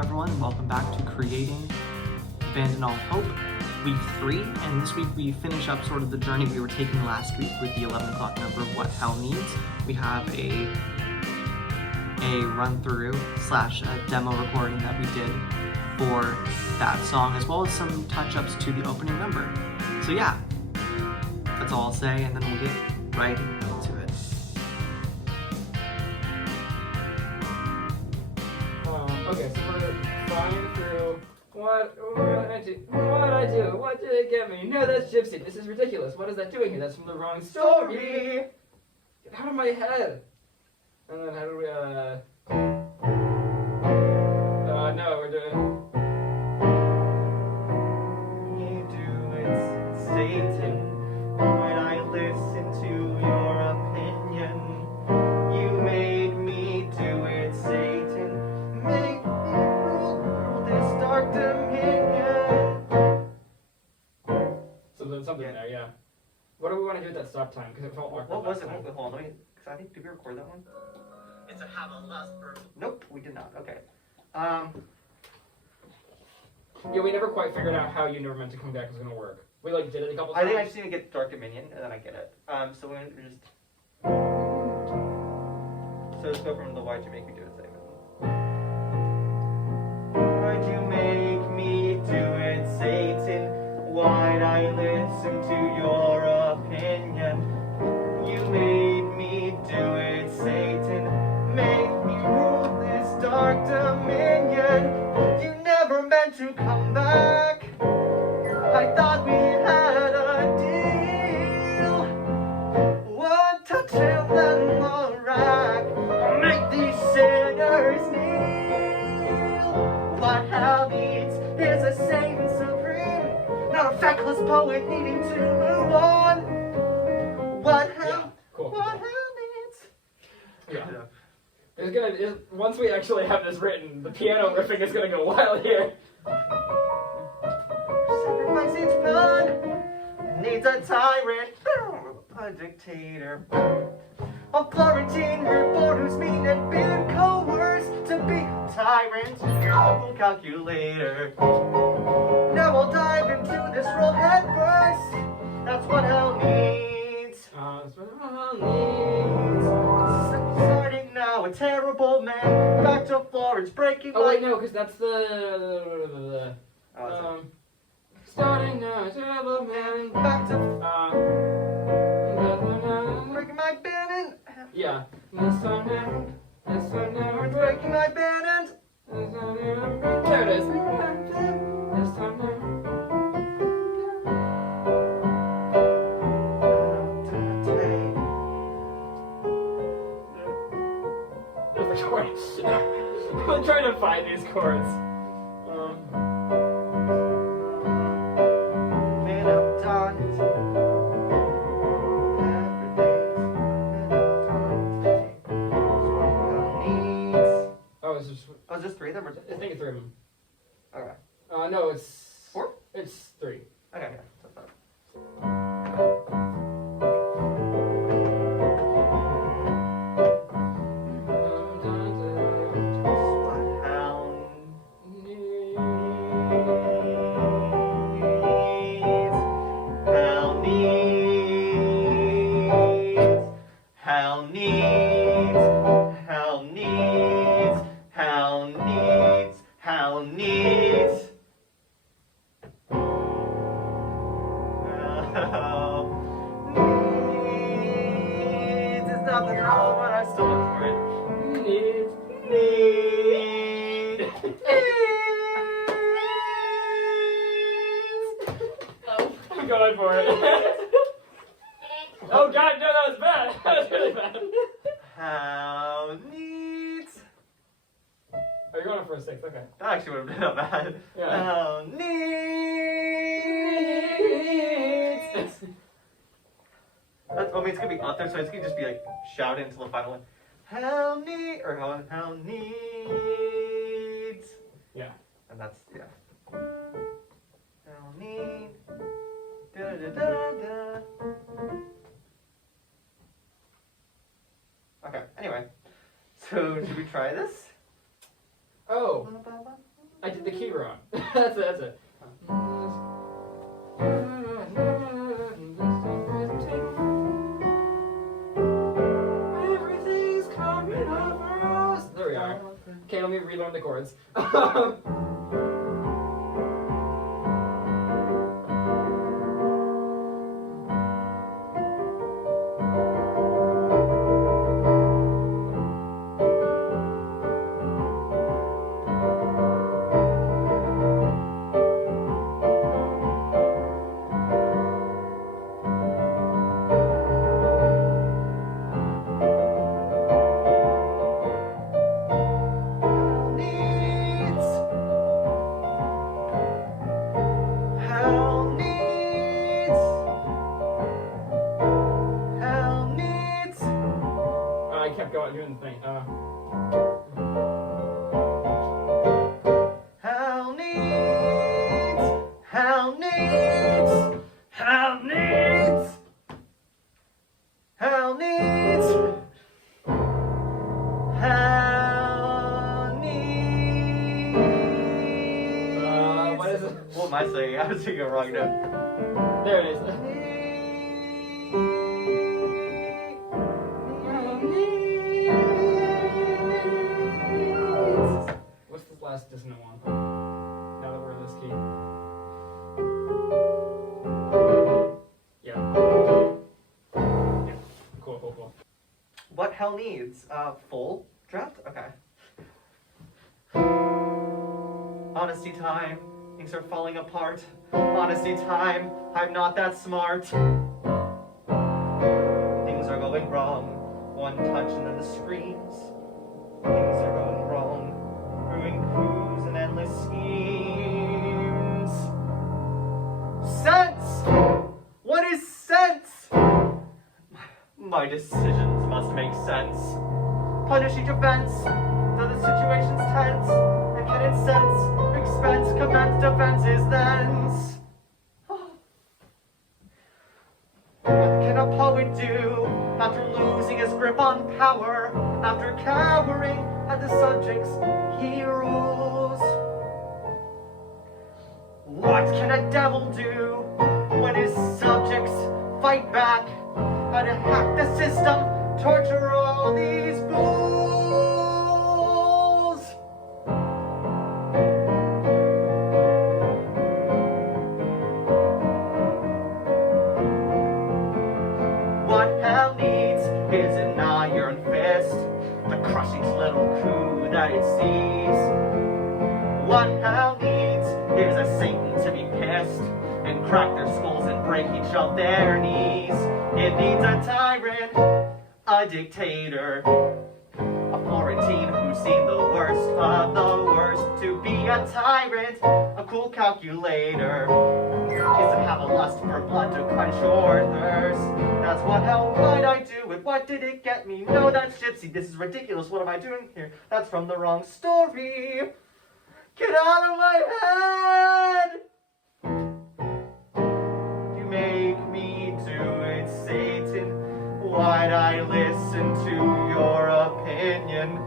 everyone, and welcome back to Creating Abandon All Hope, week 3, and this week we finish up sort of the journey we were taking last week with the 11 o'clock number of What Hell Needs. We have a run-through slash a demo recording that we did for that song, as well as some touch-ups to the opening number. So yeah, that's all I'll say, and then we'll get right into it. Okay, so we're flying through what did it get me? No, that's Gypsy. This is ridiculous. What is that doing here? That's from the wrong story. Get out of my head. And then how do we no, we're doing You do it, Satan. When I listen to your opinion, you made me do it, Satan. Make me rule this dark dominion. so there's something there, yeah. What do we want to do at that stop time? Because it felt awkward. What was last it? time. Hold on, let me. Because I think, did we record that one? It's a have a lust for. Nope, we did not. Okay. Yeah, we never quite figured out how You Never Meant to Come Back was going to work. We like did it a couple times. I think I just need to get Dark Dominion, and then I get it. So we're just. So let's go from the Why'd You Make Me Do It segment. Why'd you make me do it, Satan? Why'd I listen to your opinion? You made me do it, Satan. Make me rule this dark dominion. You never meant to come back. I thought we had a deal. One touch and then the rack. Make these sinners kneel. What hell needs is a Satan supreme, not a feckless poet needing to move on. What hell? Yeah, cool. What hell needs? Yeah. Once we actually have this written, the piano riffing is gonna go wild here. Sacrifice each blood needs a tyrant, a dictator. I'll quarantine her borders, mean and being coerced to be a tyrant, a calculator. Now I'll dive into this role head first. That's what hell needs. That's what hell needs. Starting now, a terrible man. Back to Florence, breaking Oh my... wait, no, because that's the starting now, a terrible man. Back to... breaking my band and... Yeah. breaking my band and... There it is. There's the chords. I'm trying to find these chords. Man up Dante. Oh, it's just. Oh, is this 3 of them or I think it's 3 of them. Okay. No, it's 4? It's 3. Okay, yeah. That's fine. It's not the normal one, I still look for it. I'm going for it. Oh god, no, that was bad. That was really bad. How needs. Oh, you're going for a 6, okay. That actually would have been not bad. Yeah. How needs. That's, I mean, it's gonna be up there, so it's gonna just be like shouted until the final one. How needs. Yeah. And that's, yeah. How need. Da da da da. Okay, anyway. So, should we try this? Oh. That's it. Everything's coming up for us. There we are. Okay, let me relearn the chords. I kept going doing the thing. Hell needs, hell needs, hell needs, hell needs, hell needs. What is it? What am I saying? I was singing a wrong note. There it is. What's this last dissonant one? Now that we're in this key. Yeah. Cool. What hell needs? Full draft? Okay. Honesty time. Things are falling apart. Honesty time. I'm not that smart. Things are going wrong. One touch and then the screams. Things are going wrong. Brewing coups and endless schemes. Sense! What is sense? My decisions must make sense. Punish each offense, though the situation's tense. And can it sense, expense, commence, defense is thence. What can a poet do after losing his grip on power? After cowering at the subjects he rules? What can a devil do when his subjects fight back? How to hack the system, torture all these fools? What hell needs is an iron fist to crush each little coup that it sees. What hell needs is a Satan to be pissed and crack their skulls and break each of their knees. It needs a tyrant, a dictator, a Florentine who's seen the worst of the worst. To be a tyrant, a cool calculator, is to have a lust for blood to quench your thirst. That's what hell might I do, and what did it get me? No, that's gypsy, this is ridiculous, what am I doing here? That's from the wrong story. Get out of my head! You make me do it, Satan. Why'd I listen to your opinion?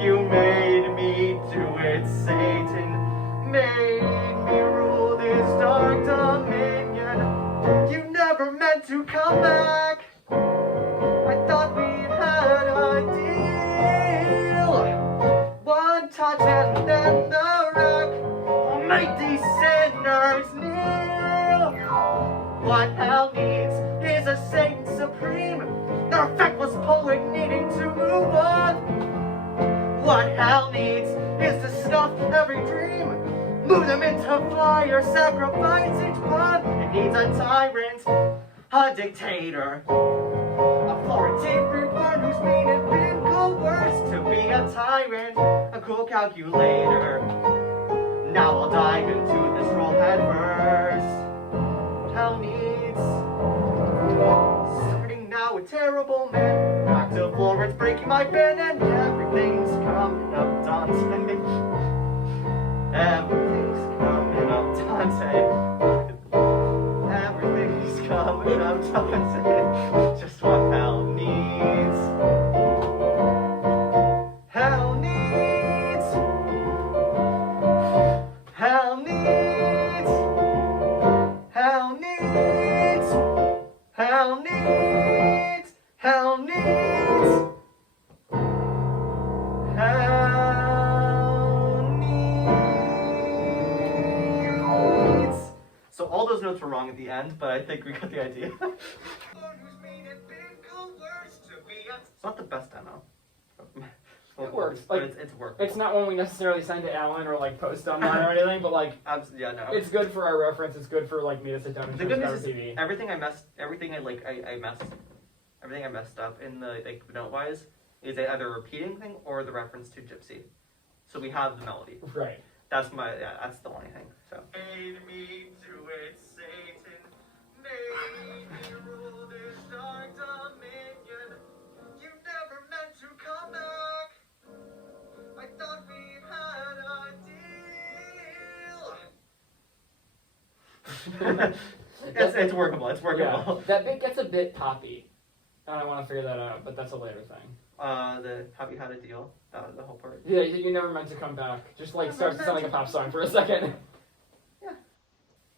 You made me do it, Satan. Made me rule this dark dominion. You never meant to come back. I thought we had a deal. One touch and then the rack will make these sinners kneel. What hell needs is a Satan supreme, their feckless poet needing to move on. What hell needs is to snuff every dream, move them into fire, sacrifice each one. It needs a tyrant, a dictator, a Florentine reborn who's mean and been coerced. To be a tyrant, a cool calculator. Now I'll dive into this role head first. What hell needs? Starting now a terrible man. Back to Florence, breaking my pen, and everything's coming up Dante. Everything's coming up Dante. Everything's coming up Dante. Just what hell needs. Hell needs. Hell notes were wrong at the end, but I think we got the idea. It's not the best demo. It works. But Like, it's workable. it's not one we necessarily send to Alan or like post online or anything, but like Yeah, no. it's good for our reference. It's good for like me to sit down and The good news is TV. everything I messed up in the like note wise is either a repeating thing or the reference to Gypsy. So we have the melody. Right. That's the only thing. So. Made me do it, Satan. Made me rule this dark dominion. You never meant to come back. I thought we had a deal. It's workable. It's workable. Yeah, that bit gets a bit poppy. And I want to figure that out, but that's a later thing. The have you had a deal? The whole part. Yeah, you never meant to come back. Just like starts to sound like a pop song for a second.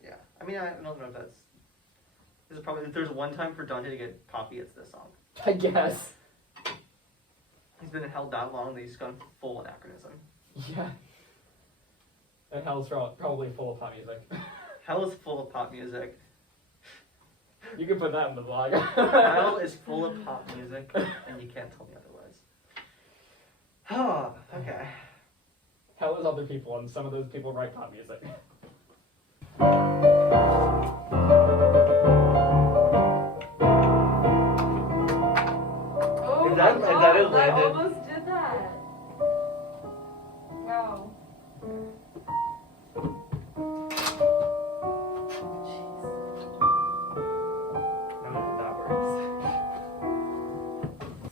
Yeah. I mean, I don't know if that's. This is probably if there's one time for Dante to get poppy, it's this song. I guess. He's been held that long that he's gone full anachronism. Yeah. And hell's probably full of pop music. Hell is full of pop music. You can put that in the blog. Hell is full of pop music, and you can't tell me otherwise. Oh, okay. Hell is other people, and some of those people write pop music. Oh Is my that- is God, that it I landed? almost did that. Wow. I don't know if that works.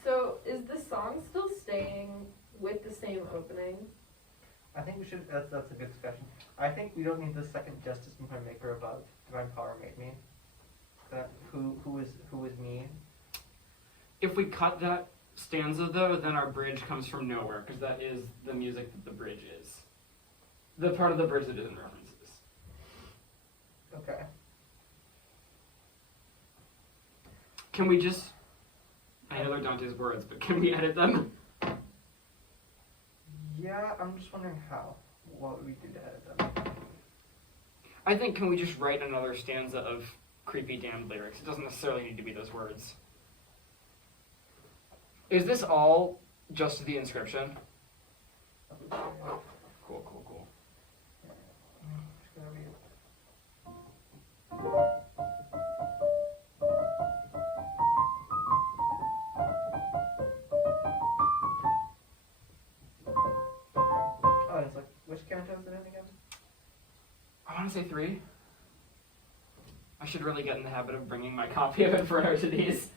So is the song still staying with the same opening? I think we should. That's a good discussion. I think we don't need the second justice from my maker above. Divine power made me. That who is me. If we cut that stanza though, then our bridge comes from nowhere, because that is the music that the bridge is. The part of the bridge that isn't references. Okay. Can we just... I know they're Dante's words, but can we edit them? Yeah, I'm just wondering how. What would we do to edit them? I think can we just write another stanza of creepy damned lyrics? It doesn't necessarily need to be those words. Is this all just the inscription? Cool, cool, cool. It's gonna be. Oh, it's like which canto is it in again? I want to say 3. I should really get in the habit of bringing my copy of Inferno to these.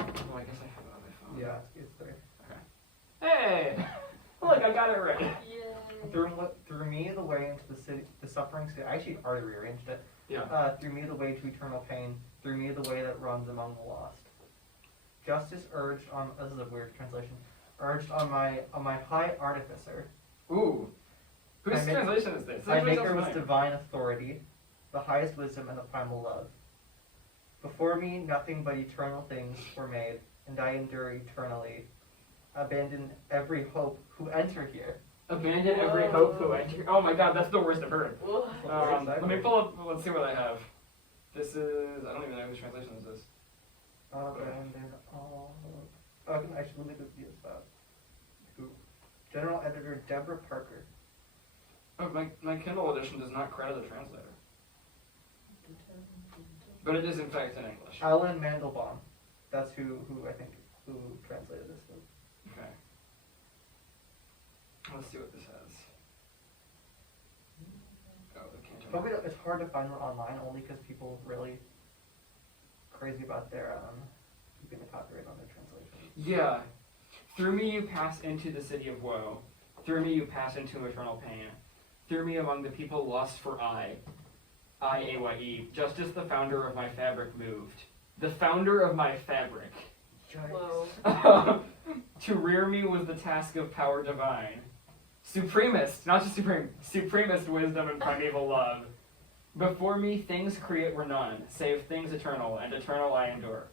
Oh, I guess I have it on my phone. Yeah, it's 3. Hey! Look, I got it right. Yay. Through me the way into the city, the suffering city. I actually already rearranged it. Yeah. Through me the way to eternal pain. Through me the way that runs among the lost. Justice urged on. This is a weird translation. Urged on my high artificer. Ooh. Whose I make- translation is this? My This maker sounds was familiar. divine authority, the highest wisdom and the primal love. Before me nothing but eternal things were made, and I endure eternally. Abandon every hope who enter here. Abandon every hope who enter. Oh my god, that's the worst I've heard. Whoa. Let me pull up, let's see what I have. This is, I don't even know whose translation this is. Abandon all hope. Oh, I should look at the spot. Who? General Editor Deborah Parker. Oh, my Kindle edition does not credit the translator. But it is in fact in English. Alan Mandelbaum. That's who I think who translated this one. Okay. Let's see what this has. Oh, the Canton. Probably it's hard to find one online only because people really crazy about their keeping the copyright on their translation. Yeah. Through me you pass into the city of woe. Through me you pass into eternal pain. Through me among the people lost for I-A-Y-E. Justice the founder of my fabric moved. The founder of my fabric. Whoa. To rear me was the task of power divine. Supremest, not just supreme, supremest wisdom and primeval love. Before me things create were none, save things eternal, and eternal I endure.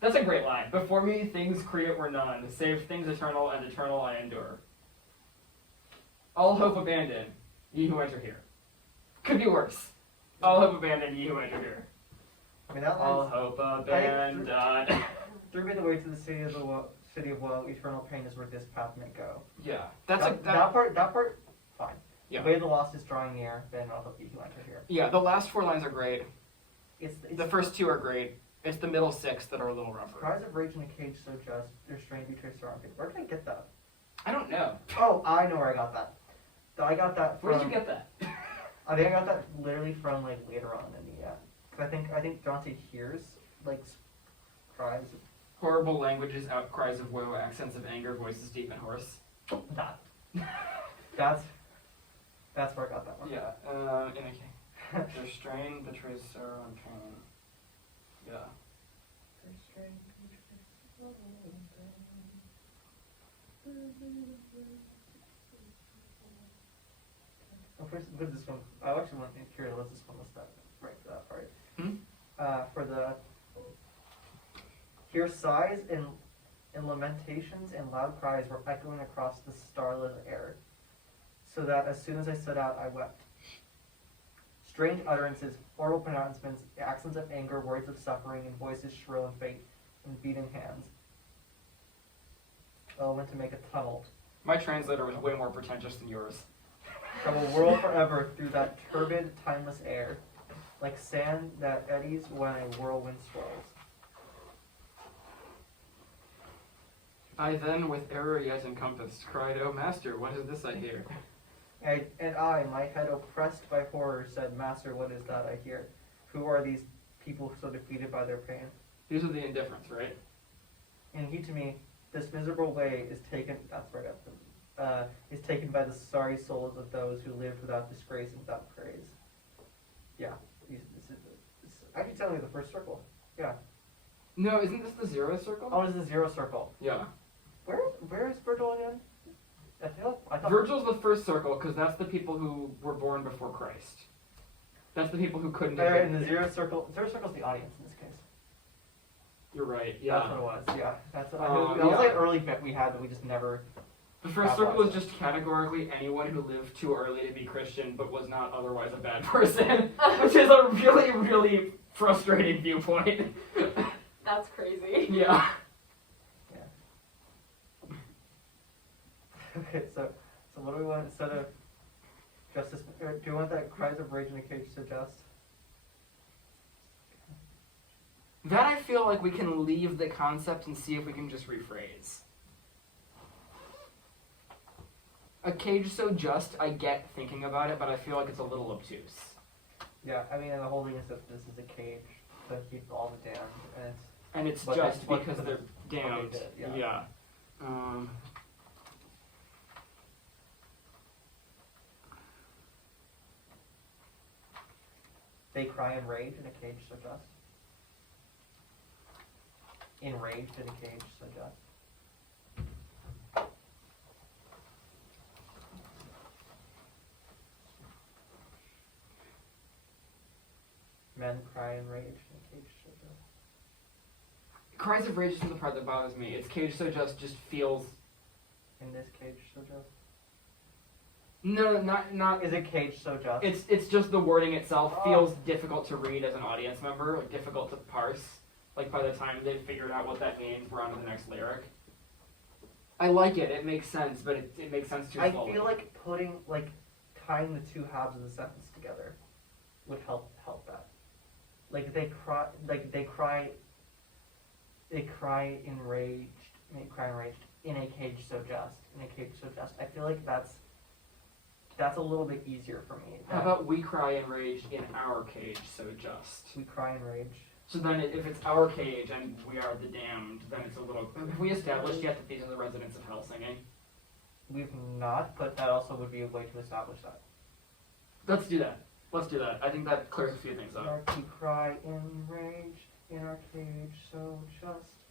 That's a great line. Before me things create were none, save things eternal, and eternal I endure. All hope abandon, ye who enter here. Could be worse. All hope abandon, ye who enter here. I mean, that All line's hope abandon. through me the way to the city of woe, eternal pain is where this path may go. Yeah, that's that part, fine. Yeah. The way of the lost is drawing near, then I'll help you who enter here. Yeah, the last 4 lines are great. It's The first 2 are great. It's the middle 6 that are a little rougher. Cries of rage in a cage so just, their strain betrays surrounding. Where did I get that? I don't know. Oh, I know where I got that. I got that from. Where did you get that? I think I got that literally from like later on in the because I think Dante hears like cries. Horrible languages, outcries of woe, accents of anger, voices deep and hoarse. That. That's where I got that one. Yeah, in a king. Their strain betrays sorrow and pain. Yeah. What is this one? I actually want to hear what this one was that right for that part. For the hear sighs and lamentations and loud cries were echoing across the starlit air, so that as soon as I set out, I wept. Strange utterances, horrible pronouncements, accents of anger, words of suffering, and voices shrill and faint, and beating hands. All went to make a tumult. My translator was way more pretentious than yours. That will whirl forever through that turbid, timeless air, like sand that eddies when a whirlwind swirls. I then, with error yet encompassed, cried, O master, what is this I hear? And I, my head oppressed by horror, said, Master, what is that I hear? Who are these people so defeated by their pain? These are the indifferents, right? And he to me, this miserable way is taken, that's where I got them, is taken by the sorry souls of those who lived without disgrace and without praise. Yeah, this is actually telling me the first circle. Yeah. No, isn't this the 0 circle? Oh, it's the 0 circle. Yeah. Where is Virgil again? I thought Virgil's the first circle because that's the people who were born before Christ. That's the people who couldn't have in been. the 0 circle is the audience in this case. You're right, yeah. That's what it was, yeah. That's what, that was like an early bit we had that we just never... The first circle is just categorically anyone who lived too early to be Christian but was not otherwise a bad person, which is a really, really frustrating viewpoint. That's crazy. Yeah. Okay, so what do we want instead of justice? Do you want that cries of rage in a cage suggest? That I feel like we can leave the concept and see if we can just rephrase. A cage so just, I get thinking about it, but I feel like it's a little obtuse. Yeah, I mean, and the whole thing is that this is a cage to keep all the damned, and it's but just what- because they're damned. did, yeah. Yeah. They cry in rage in a cage so just. Enraged in a cage so just. Men cry in rage in a cage so just. Cries of rage isn't the part that bothers me. It's cage so just feels. In this cage so just. No, not. Is a cage so just? It's just the wording itself feels difficult to read as an audience member, like difficult to parse. Like by the time they've figured out what that means, we're on to the next lyric. I like it. It makes sense, but it makes sense too slowly. I feel like tying the two halves of the sentence together would help that. Like they cry enraged in a cage so just. I feel like that's a little bit easier for me. How about we cry enraged in our cage so just? We cry enraged. So then if it's our cage and we are the damned, then it's a little... Have we established yet that these are the residents of hell singing? We've not, but that also would be a way to establish that. Let's do that. I think that clears a few things up. We cry enraged in our cage so just.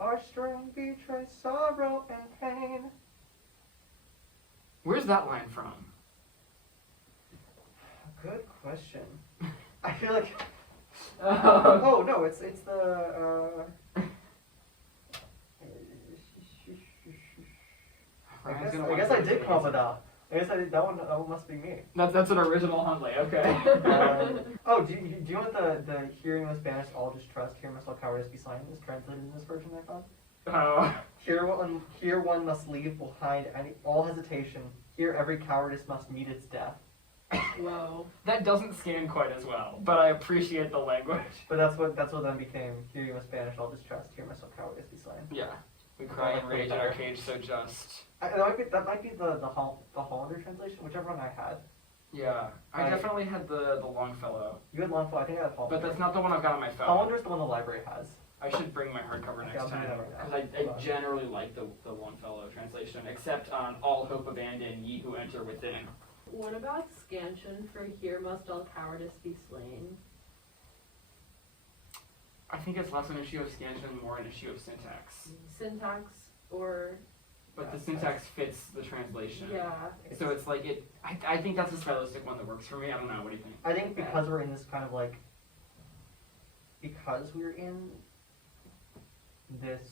Our strength betrays sorrow and pain. Where's that line from? Good question. I feel like... oh no, it's the I guess I did come up with that. I guess that one must be me. That's an original Huntley. Okay. Oh, do you know what the hearing the Spanish all just trust, hear must all cowardice be slain is translated in this version I found? Oh. Here one must leave behind all hesitation. Here every cowardice must meet its death. Whoa. That doesn't scan quite as well, but I appreciate the language. But that's what then became. Here you must Spanish all distrust. Here must all cowardice be slain. Yeah. We cry in rage in our cage so just. That might be the Hollander translation, whichever one I had. Yeah. I definitely had the Longfellow. You had Longfellow, I think I had Hollander. But that's not the one I've got on my phone. Hollander's the one the library has. I should bring my hardcover Okay, next I'll do time. that right now. Because I generally like the Longfellow translation, except on All Hope Abandon, Ye Who Enter Within. What about scansion for here must all cowardice be slain? I think it's less an issue of scansion, more an issue of syntax. Syntax or But the syntax fits the translation. yeah. So it's like I think that's a stylistic one that works for me. I don't know. What do you think? I think because we're in this kind of like, because we're in this,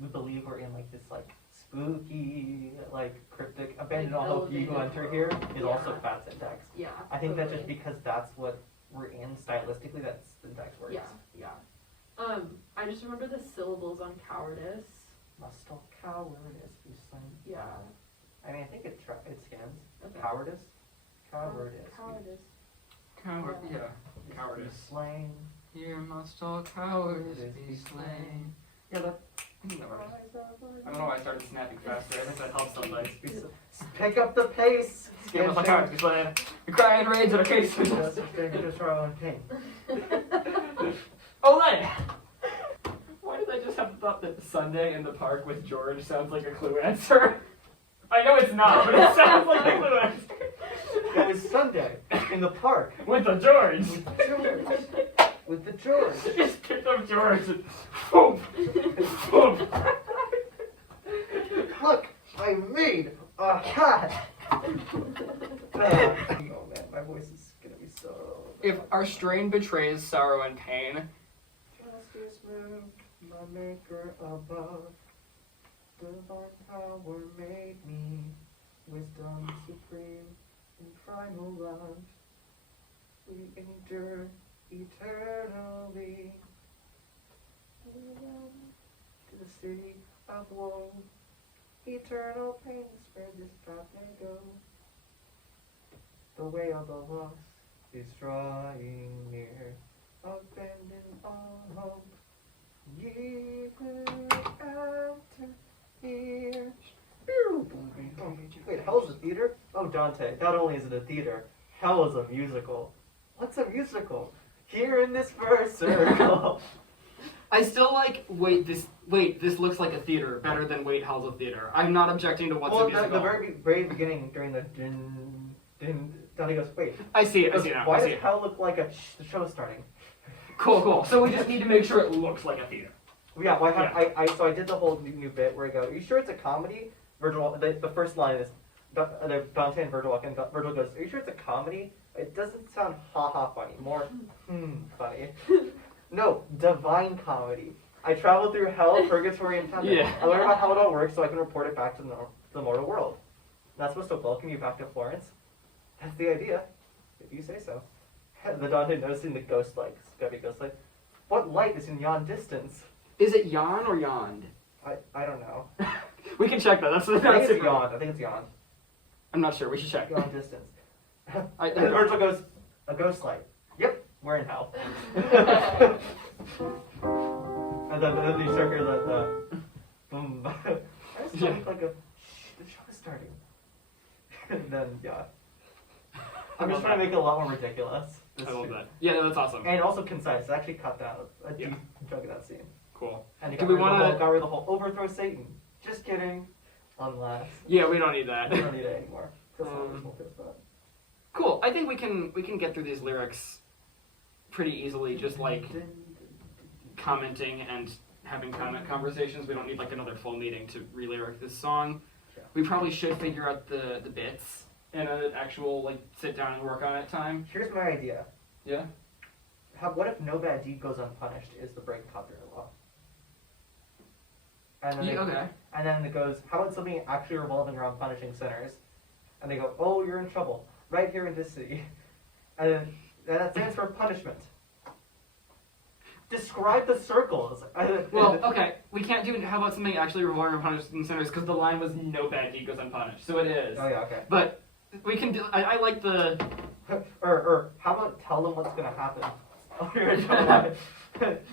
we believe we're in like this like spooky, like cryptic, abandon all hope ye who enter here is also fat syntax. Yeah. I think that just totally. because that's what we're in stylistically, that syntax works. Yeah. I just remember the syllables on cowardice. Must all cowardice be slain. Yeah. I mean, I think it scans. Okay. Cowardice? Cowardice. Cowardice. Coward. Yeah. Yeah. Cowardice. Be slain. Here must all cowardice be slain. Yeah, that. I think that works. I don't know why I started snapping faster. I think that helps somebody. Pick up the pace! Here must all cowardice be slain. We cry in rage at our cage so just. Just sorrow and pain. Olay! Why did I just have the thought that Sunday in the park with George sounds like a Clue answer? I know it's not, but it sounds like a Clue answer. It was Sunday in the park With the George. with the George. Just picked up George and boom, boom. Look, I made a cat. Oh man, my voice is gonna be so. If our strain betrays sorrow and pain, Justice moved my maker above. Divine power made me. Wisdom supreme in primal love. We endure eternally. To the city of woe. Eternal pain is where this path may go. The way of the lost is drawing near. Abandon all hope. Ye who enter here. Wait, hell is a theater? Oh, Dante, not only is it a theater, hell is a musical. What's a musical? Here in this first circle. I still like wait this looks like a theater better than wait hell's a theater. I'm not objecting to what's a musical. The very beginning during the din, Dante goes, wait. I see it now. Why I see does it. hell look like the show starting? Cool. So we just need to make sure it looks like a theater. Yeah, well, I did the whole new bit where I go, are you sure it's a comedy? Virgil, the first line is, Dante and Virgil walk in, Virgil goes, are you sure it's a comedy? It doesn't sound ha-ha funny, more funny. No, divine comedy. I traveled through hell, purgatory, and heaven. Yeah. I learned about how it all works so I can report it back to the mortal world. That's supposed to welcome you back to Florence? That's the idea, if you say so. The Dante noticing the ghost light, scubby ghost light. What light is in yon distance? Is it yawn or yawned? I don't know. We can check that. That's I think it's yawn. I think it's yawn. I'm not sure. We should check. Yawn distance. I- And Virgil goes, a ghost light. Yep, we're in hell. And then you start hearing the boom. I just sound like the show is starting. And then, yeah. I'm just trying to make it a lot more ridiculous. I love that. Yeah, no, that's awesome. And also concise. It actually cut down a deep Yeah. chunk of that scene. Cool. And it Do got we rid, wanna- got rid of the whole overthrow Satan. Just kidding. Unless. Yeah, we don't need that. We don't need it anymore. That's not what we'll fix that. Cool. I think we can get through these lyrics pretty easily, just like commenting and having comment conversations. We don't need like another full meeting to re-lyric this song. Yeah. We probably should figure out the bits in an actual like sit down and work on it time. Here's my idea. Yeah. What if no bad deed goes unpunished is the break copyright law? And then, Okay. and then it goes, how about something actually revolving around punishing sinners? And they go, oh, you're in trouble. Right here in this city. And then that stands for punishment. Describe the circles. Well, okay, we can't do. How about something actually revolving around punishing sinners? Because the line was no bad deed goes unpunished, so it is. Oh yeah, okay. But we can do. I like the. Or how about tell them what's gonna happen? Oh, you're in trouble.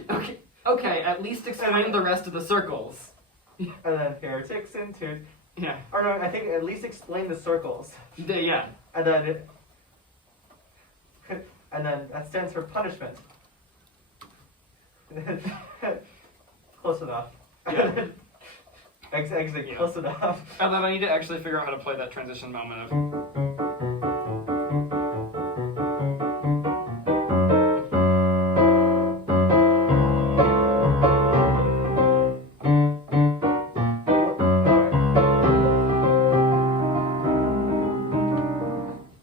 Okay. Okay. At least explain the rest of the circles. And then heretics into. Yeah. Or no, I think at least explain the circles. Yeah. And then. And then that stands for punishment. Close enough. Yeah. Exit, Yeah. close enough. And then I need to actually figure out how to play that transition moment of.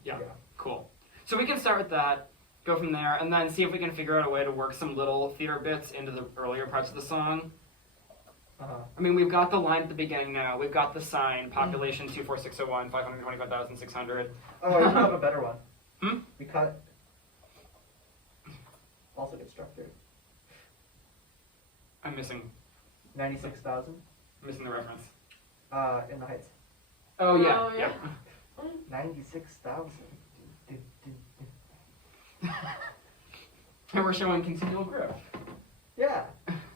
Yeah. Cool. So we can start with that, go from there, and then see if we can figure out a way to work some little theater bits into the earlier parts of the song. Uh-huh. I mean, we've got the line at the beginning now. We've got the sign, population 24601, 525,600. Oh, I have a better one. Hmm? We cut. Also constructed. I'm missing 96,000. missing the reference. In the Heights. Oh, yeah. Oh, yeah. 96,000. And we're showing continual growth. Yeah.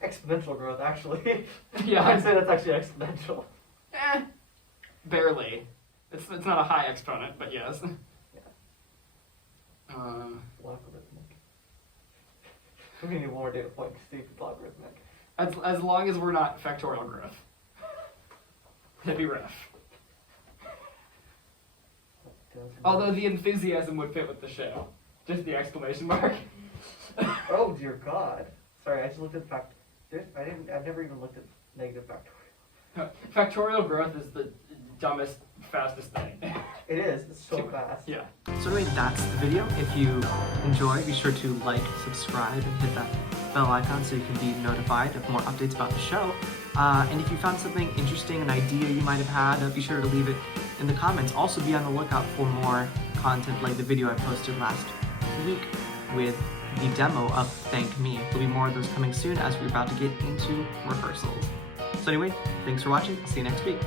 Exponential growth, actually. Yeah. I'd say that's actually exponential. Barely. It's not a high exponent, but yes. Yeah. Logarithmic. We need one more data point to see if it's logarithmic. As long as we're not factorial growth. That'd be rough. Although the enthusiasm would fit with the show. Just the exclamation mark. Oh dear God! Sorry, I just looked at I've never even looked at negative factorial. Factorial growth is the dumbest, fastest thing. It is. It's so fast. Yeah. So anyway, that's the video. If you enjoy, be sure to like, subscribe, and hit that bell icon so you can be notified of more updates about the show. And if you found something interesting, an idea you might have had, be sure to leave it in the comments. Also be on the lookout for more content like the video I posted last week with the demo of Thank Me. There'll be more of those coming soon as we're about to get into rehearsals. So anyway, thanks for watching. See you next week.